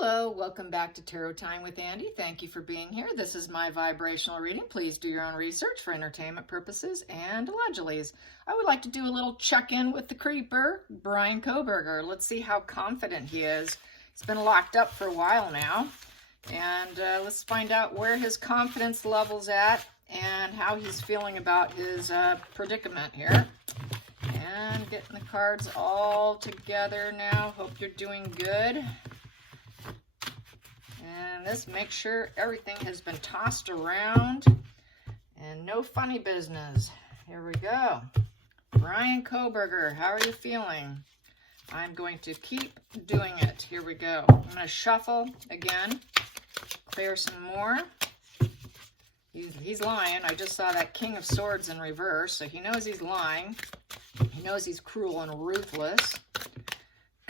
Hello, welcome back to Tarot Time with Andy. Thank you for being here. This is my vibrational reading. Please do your own research for entertainment purposes and allegedly. I would like to do a little check-in with the creeper, Bryan Kohburger. Let's see how confident he is. He's been locked up for a while now. And let's find out where his confidence level's at and how he's feeling about his predicament here. And getting the cards all together now. Hope you're doing good. And this makes sure everything has been tossed around and no funny business. Here we go. Bryan Kohburger, how are you feeling? I'm going to keep doing it. Here we go. I'm going to shuffle again, clear some more. He's lying. I just saw that King of Swords in reverse, so he knows he's lying. He knows he's cruel and ruthless.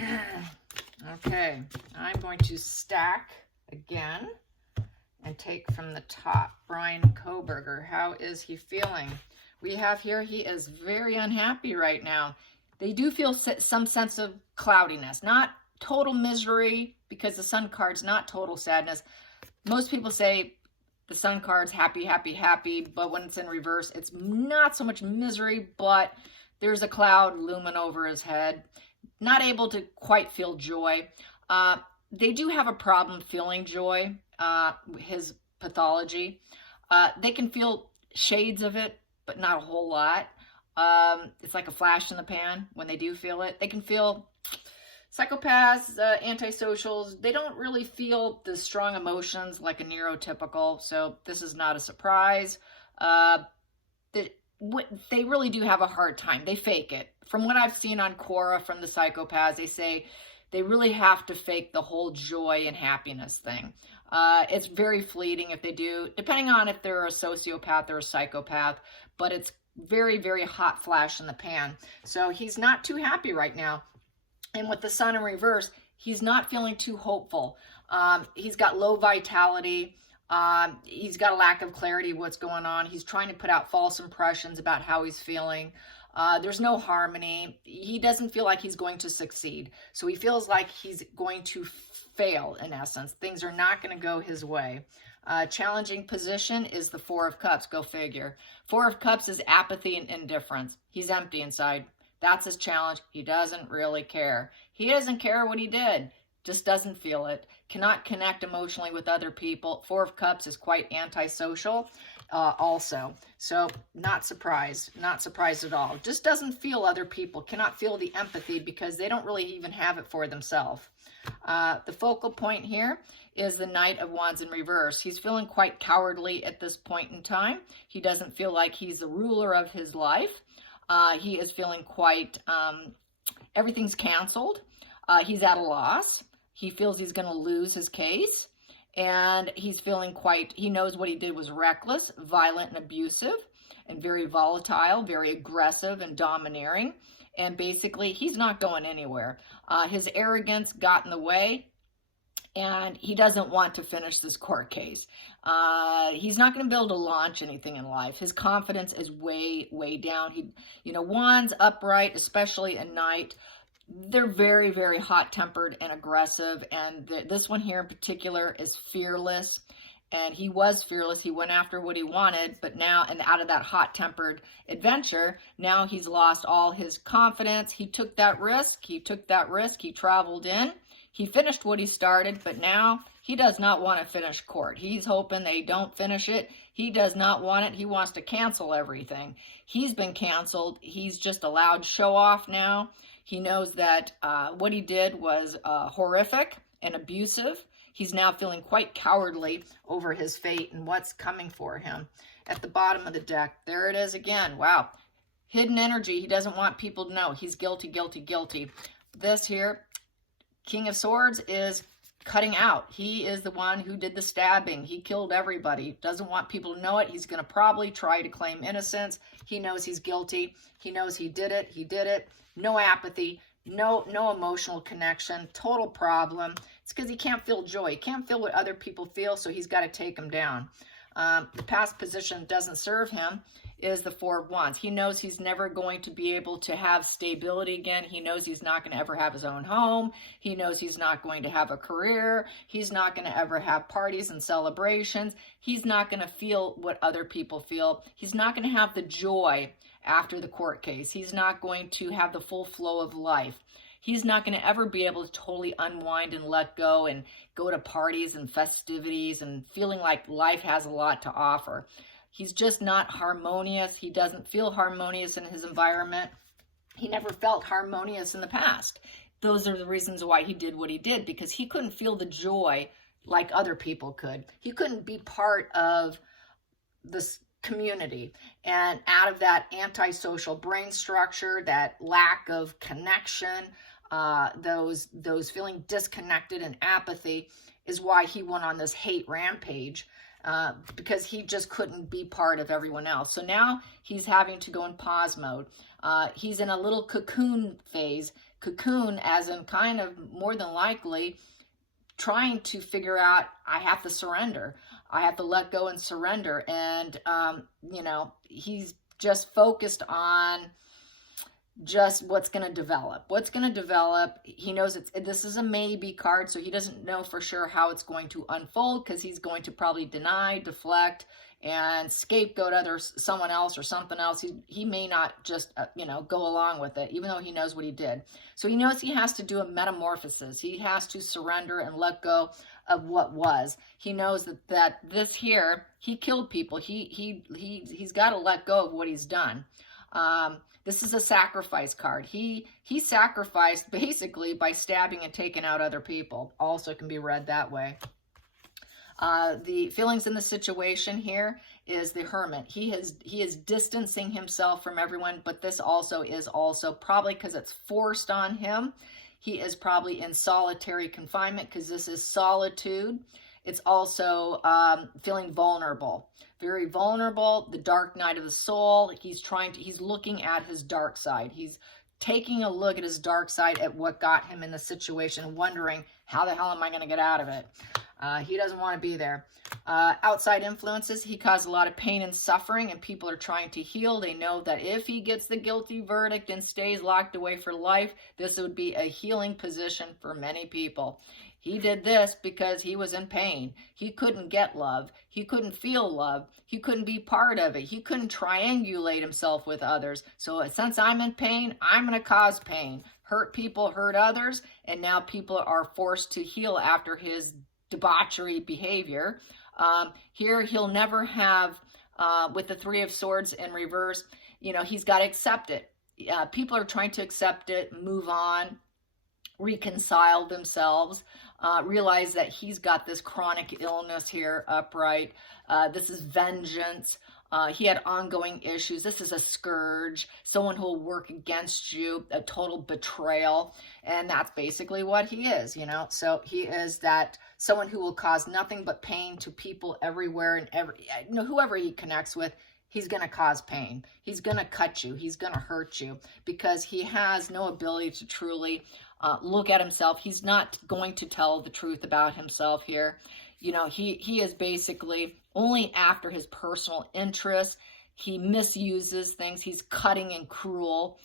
Okay, I'm going to stack again and take from the top. Bryan Kohburger, how is he feeling? We have here, he is very unhappy right now. They do feel some sense of cloudiness, not total misery, because the Sun card's not total sadness. Most people say the Sun card's happy, happy, happy, but when it's in reverse, it's not so much misery, but there's a cloud looming over his head. Not able to quite feel joy. They do have a problem feeling joy, his pathology. They can feel shades of it, but not a whole lot. It's like a flash in the pan when they do feel it. They can feel psychopaths, antisocials. They don't really feel the strong emotions like a neurotypical, so this is not a surprise. They really do have a hard time. They fake it. From what I've seen on Quora from the psychopaths, they say they really have to fake the whole joy and happiness thing. It's very fleeting if they do, depending on if they're a sociopath or a psychopath, but it's very, very hot flash in the pan. So he's not too happy right now. And with the Sun in reverse, he's not feeling too hopeful. He's got low vitality. He's got a lack of clarity of what's going on. He's trying to put out false impressions about how he's feeling. There's no harmony. He doesn't feel like he's going to succeed. So he feels like he's going to fail, in essence. Things are not going to go his way. Challenging position is the Four of Cups. Go figure. Four of Cups is apathy and indifference. He's empty inside. That's his challenge. He doesn't really care. He doesn't care what he did. Just doesn't feel it. Cannot connect emotionally with other people. Four of Cups is quite antisocial also. So not surprised at all. Just doesn't feel other people, cannot feel the empathy because they don't really even have it for themselves. The focal point here is the Knight of Wands in reverse. He's feeling quite cowardly at this point in time. He doesn't feel like he's the ruler of his life. He is feeling quite, everything's canceled. He's at a loss. He feels he's going to lose his case. And he's feeling quite, he knows what he did was reckless, violent, and abusive, and very volatile, very aggressive and domineering. And basically, he's not going anywhere. His arrogance got in the way, and he doesn't want to finish this court case. He's not going to be able to launch anything in life. His confidence is way, way down. Wands upright, especially at night, they're very, very hot-tempered and aggressive, and this one here in particular is fearless, and he was fearless. He went after what he wanted, but now, and out of that hot-tempered adventure, now he's lost all his confidence. He took that risk. He traveled in. He finished what he started, but now he does not want to finish court. He's hoping they don't finish it. He does not want it. He wants to cancel everything. He's been canceled. He's just allowed show off now. He knows that what he did was horrific and abusive. He's now feeling quite cowardly over his fate and what's coming for him. At the bottom of the deck, there it is again. Wow. Hidden energy. He doesn't want people to know. He's guilty, guilty, guilty. This here, King of Swords, is cutting out. He is the one who did the stabbing. He killed everybody. Doesn't want people to know it. He's going to probably try to claim innocence. He knows he's guilty. He knows he did it. He did it. No apathy, no emotional connection, total problem. It's because he can't feel joy. He can't feel what other people feel, so he's got to take them down. The past position doesn't serve him, is the Four of Wands. He knows he's never going to be able to have stability again. He knows he's not going to ever have his own home. He knows he's not going to have a career. He's not going to ever have parties and celebrations. He's not going to feel what other people feel. He's not going to have the joy after the court case. He's not going to have the full flow of life. He's not going to ever be able to totally unwind and let go and go to parties and festivities and feeling like life has a lot to offer. He's just not harmonious. He doesn't feel harmonious in his environment. He never felt harmonious in the past. Those are the reasons why he did what he did, because he couldn't feel the joy like other people could. He couldn't be part of this community. And out of that antisocial brain structure, that lack of connection, those feeling disconnected and apathy is why he went on this hate rampage, because he just couldn't be part of everyone else. So now he's having to go in pause mode. He's in a little cocoon phase. Cocoon as in kind of more than likely trying to figure out, I have to surrender. I have to let go and surrender. And, he's just focused on just what's going to develop. What's going to develop. He knows this is a maybe card, so he doesn't know for sure how it's going to unfold, because he's going to probably deny, deflect, and scapegoat someone else or something else. He may not just, go along with it, even though he knows what he did. So he knows he has to do a metamorphosis. He has to surrender and let go of what was. He knows that this here, he killed people. He's got to let go of what he's done. This is a sacrifice card. He sacrificed basically by stabbing and taking out other people. Also can be read that way. The feelings in the situation here is the Hermit. He is distancing himself from everyone, but this also is probably because it's forced on him. He is probably in solitary confinement because this is solitude. It's also feeling vulnerable, very vulnerable. The dark night of the soul. He's looking at his dark side. He's taking a look at his dark side, at what got him in the situation, wondering, how the hell am I going to get out of it? He doesn't want to be there. Outside influences, he caused a lot of pain and suffering, and people are trying to heal. They know that if he gets the guilty verdict and stays locked away for life, this would be a healing position for many people. He did this because he was in pain. He couldn't get love. He couldn't feel love. He couldn't be part of it. He couldn't triangulate himself with others. So since I'm in pain, I'm going to cause pain. Hurt people, hurt others, and now people are forced to heal after his debauchery behavior. Here, he'll never have, with the Three of Swords in reverse, he's got to accept it. People are trying to accept it, move on, reconcile themselves, realize that he's got this chronic illness here upright. This is vengeance. He had ongoing issues. This is a scourge, someone who will work against you, a total betrayal. And that's basically what he is, So he is that someone who will cause nothing but pain to people everywhere, and whoever he connects with, he's going to cause pain. He's going to cut you. He's going to hurt you, because he has no ability to truly look at himself. He's not going to tell the truth about himself here. He is basically only after his personal interests. He misuses things. He's cutting and cruel.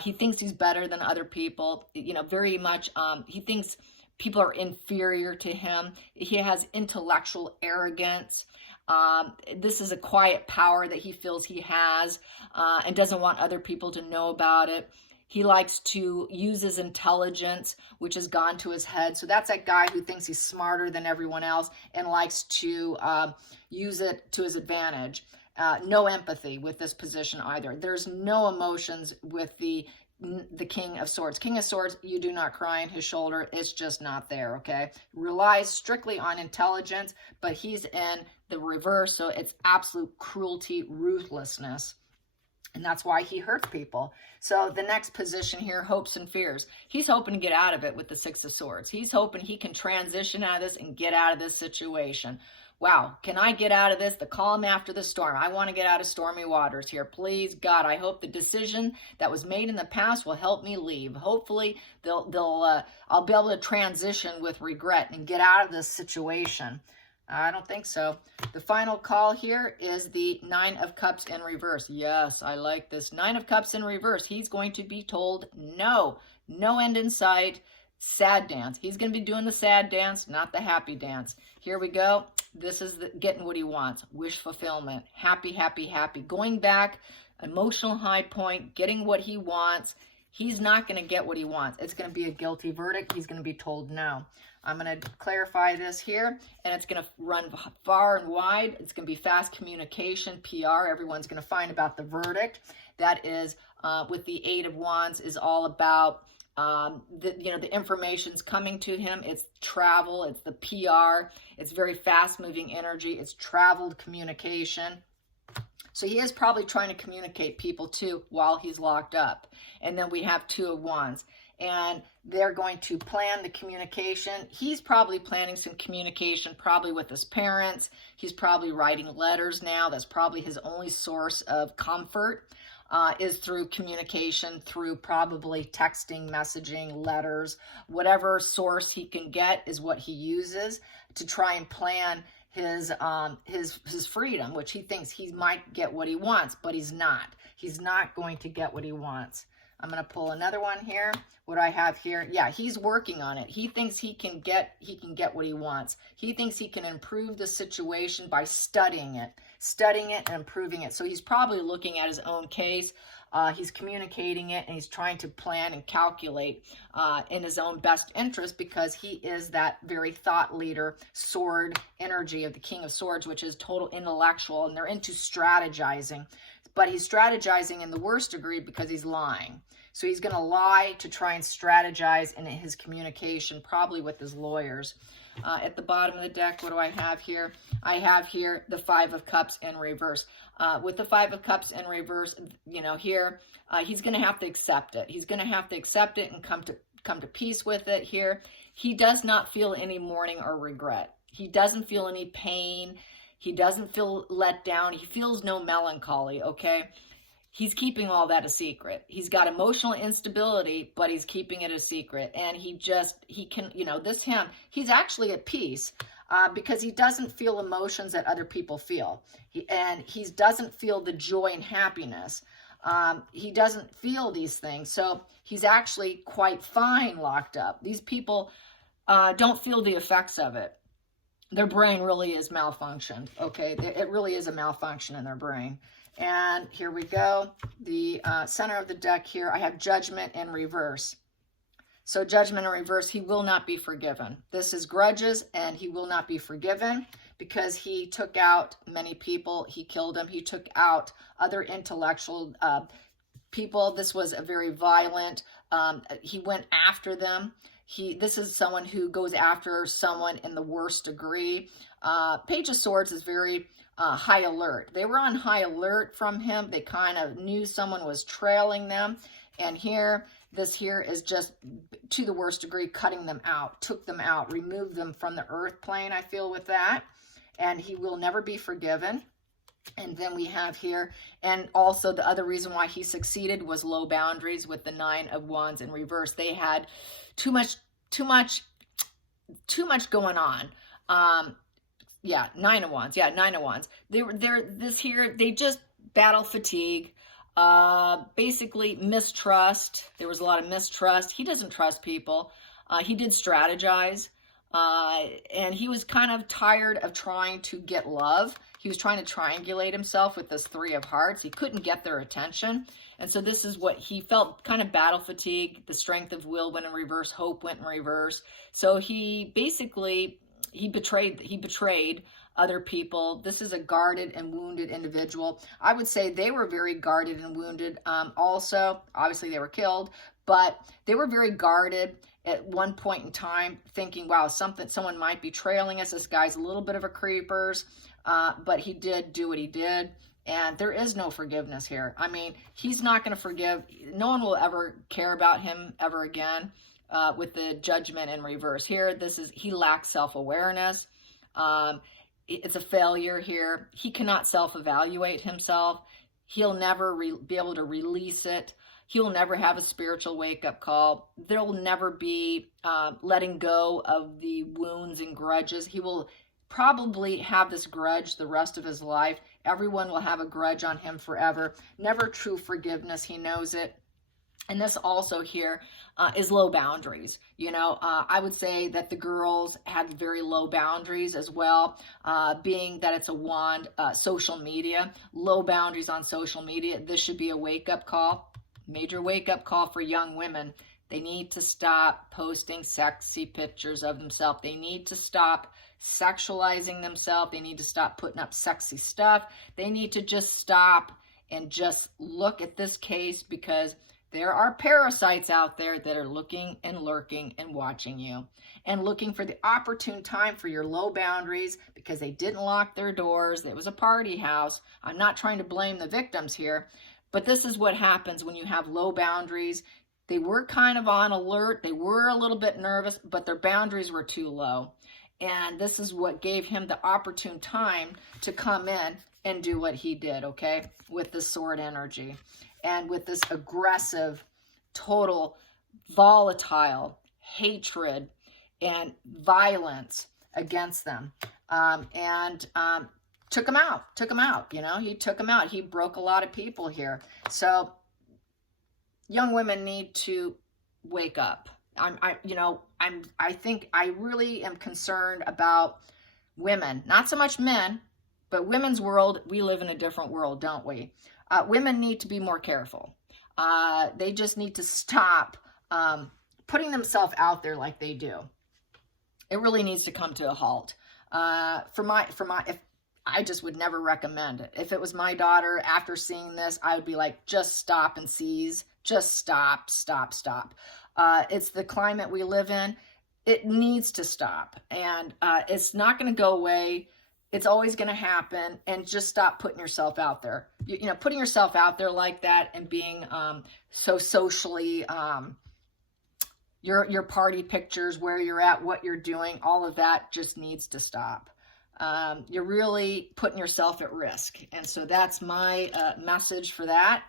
He thinks he's better than other people. Very much. He thinks people are inferior to him. He has intellectual arrogance. This is a quiet power that he feels he has, and doesn't want other people to know about it. He likes to use his intelligence, which has gone to his head. So that's that guy who thinks he's smarter than everyone else and likes to use it to his advantage. No empathy with this position either. There's no emotions with the King of Swords. King of Swords, you do not cry on his shoulder. It's just not there, okay? Relies strictly on intelligence, but he's in the reverse, so it's absolute cruelty, ruthlessness. And that's why he hurts people. So the next position here, hopes and fears. He's hoping to get out of it with the Six of Swords. He's hoping he can transition out of this and get out of this situation. Wow, can I get out of this? The calm after the storm. I want to get out of stormy waters here. Please, God, I hope the decision that was made in the past will help me leave. Hopefully, I'll be able to transition with regret and get out of this situation. I don't think so. The final call here is the Nine of Cups in reverse. Yes, I like this. Nine of Cups in reverse. He's going to be told no. No end in sight. Sad dance. He's going to be doing the sad dance, not the happy dance. Here we go. This is getting what he wants. Wish fulfillment. Happy, happy, happy. Going back, emotional high point, getting what he wants. He's not going to get what he wants. It's going to be a guilty verdict. He's going to be told no. I'm going to clarify this here, and it's going to run far and wide. It's going to be fast communication, PR. Everyone's going to find about the verdict. That is, with the Eight of Wands, is all about the information's coming to him. It's travel. It's the PR. It's very fast-moving energy. It's traveled communication. So he is probably trying to communicate people too while he's locked up. And then we have Two of Wands. And they're going to plan the communication. He's probably planning some communication, probably with his parents. He's probably writing letters now. That's probably his only source of comfort, is through communication, through probably texting, messaging, letters. Whatever source he can get is what he uses to try and plan his freedom, which he thinks he might get what he wants, but he's not. He's not going to get what he wants. I'm going to pull another one here. What I have here, yeah, he's working on it. He thinks he can get what he wants. He thinks he can improve the situation by studying it and improving it. So he's probably looking at his own case. He's communicating it, and he's trying to plan and calculate in his own best interest, because he is that very thought leader, sword energy of the King of Swords, which is total intellectual, and they're into strategizing. But he's strategizing in the worst degree because he's lying. So he's going to lie to try and strategize in his communication, probably with his lawyers. At the bottom of the deck, what do I have here? I have here the Five of Cups in reverse. With the Five of Cups in reverse, here, he's going to have to accept it. He's going to have to accept it and come to peace with it here. He does not feel any mourning or regret. He doesn't feel any pain. He doesn't feel let down. He feels no melancholy, okay? He's keeping all that a secret. He's got emotional instability, but he's keeping it a secret. And he's actually at peace because he doesn't feel emotions that other people feel. He doesn't feel the joy and happiness. He doesn't feel these things. So he's actually quite fine locked up. These people don't feel the effects of it. Their brain really is malfunctioned, okay? It really is a malfunction in their brain. And here we go. The center of the deck here, I have Judgment in reverse. So Judgment in reverse, he will not be forgiven. This is grudges, and he will not be forgiven because he took out many people. He killed them. He took out other intellectual people. This was a very violent, he went after them. This is someone who goes after someone in the worst degree. Page of Swords is very high alert. They were on high alert from him. They kind of knew someone was trailing them. And this here is just to the worst degree, cutting them out, took them out, removed them from the earth plane, I feel, with that. And he will never be forgiven. And then we have here, and also the other reason why he succeeded was low boundaries with the Nine of Wands in reverse. They had too much going on. Yeah, Nine of Wands. Yeah, Nine of Wands. They just battle fatigue, basically mistrust. There was a lot of mistrust. He doesn't trust people. He did strategize, and he was kind of tired of trying to get love. He was trying to triangulate himself with this Three of Hearts. He couldn't get their attention. And so this is what he felt, kind of battle fatigue. The strength of will went in reverse. Hope went in reverse. So he basically, he betrayed other people. This is a guarded and wounded individual. I would say they were very guarded and wounded. Also, obviously they were killed, but they were very guarded at one point in time, thinking, wow, someone might be trailing us. This guy's a little bit of a creepers, but he did do what he did. And there is no forgiveness here. I mean, he's not going to forgive. No one will ever care about him ever again with the Judgment in reverse. Here, he lacks self-awareness. It's a failure here. He cannot self-evaluate himself. He'll never be able to release it. He'll never have a spiritual wake-up call. There will never be letting go of the wounds and grudges. He will probably have this grudge the rest of his life. Everyone will have a grudge on him forever. Never true forgiveness. He knows it. And this also here is low boundaries. You know, I would say that the girls had very low boundaries as well, being that it's a wand, social media, low boundaries on social media. This should be a wake-up call, major wake-up call for young women. They need to stop posting sexy pictures of themselves. They need to stop sexualizing themselves. They need to stop putting up sexy stuff. They need to just stop and just look at this case, because there are parasites out there that are looking and lurking and watching you and looking for the opportune time for your low boundaries, because they didn't lock their doors. It was a party house. I'm not trying to blame the victims here, but this is what happens when you have low boundaries. They were kind of on alert. They were a little bit nervous, but their boundaries were too low. And this is what gave him the opportune time to come in and do what he did, okay, with the sword energy and with this aggressive, total, volatile hatred and violence against them. Took him out, you know, he took him out. He broke a lot of people here. So young women need to wake up. I think I really am concerned about women, not so much men, but women's world. We live in a different world, don't we? Women need to be more careful. They just need to stop putting themselves out there like they do. It really needs to come to a halt. If I just would never recommend it. If it was my daughter, after seeing this, I would be like, just stop and seize. Just stop. It's the climate we live in. It needs to stop. And it's not going to go away. It's always going to happen. And just stop putting yourself out there. You know, putting yourself out there like that and being so socially, your party pictures, where you're at, what you're doing, all of that just needs to stop. You're really putting yourself at risk. And so that's my message for that.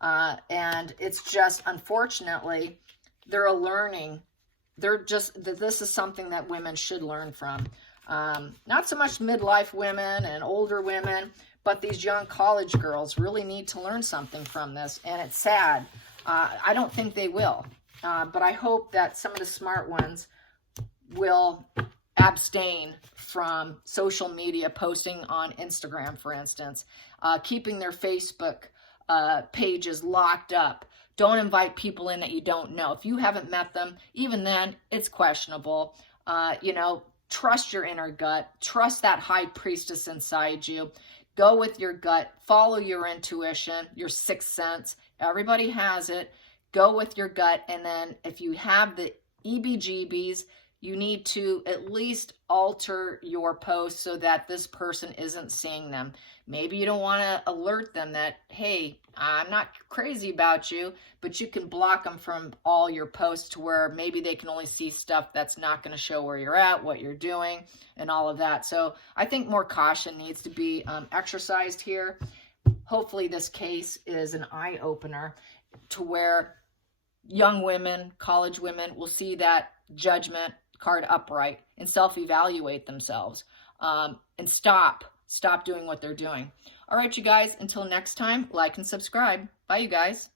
And it's just, unfortunately, they're learning. This is something that women should learn from. Not so much midlife women and older women, but these young college girls really need to learn something from this. And it's sad. I don't think they will. But I hope that some of the smart ones will abstain from social media, posting on Instagram, for instance, keeping their Facebook pages locked up. Don't invite people in that you don't know. If you haven't met them, even then, it's questionable. Trust your inner gut. Trust that high priestess inside you. Go with your gut. Follow your intuition, your sixth sense. Everybody has it. Go with your gut. And then if you have the EBGBs, you need to at least alter your post so that this person isn't seeing them. Maybe you don't want to alert them that, hey, I'm not crazy about you, but you can block them from all your posts to where maybe they can only see stuff that's not going to show where you're at, what you're doing, and all of that. So I think more caution needs to be exercised here. Hopefully this case is an eye-opener to where young women, college women will see that judgment card upright and self-evaluate themselves and stop doing what they're doing. All right, you guys, until next time, like and subscribe. Bye, you guys.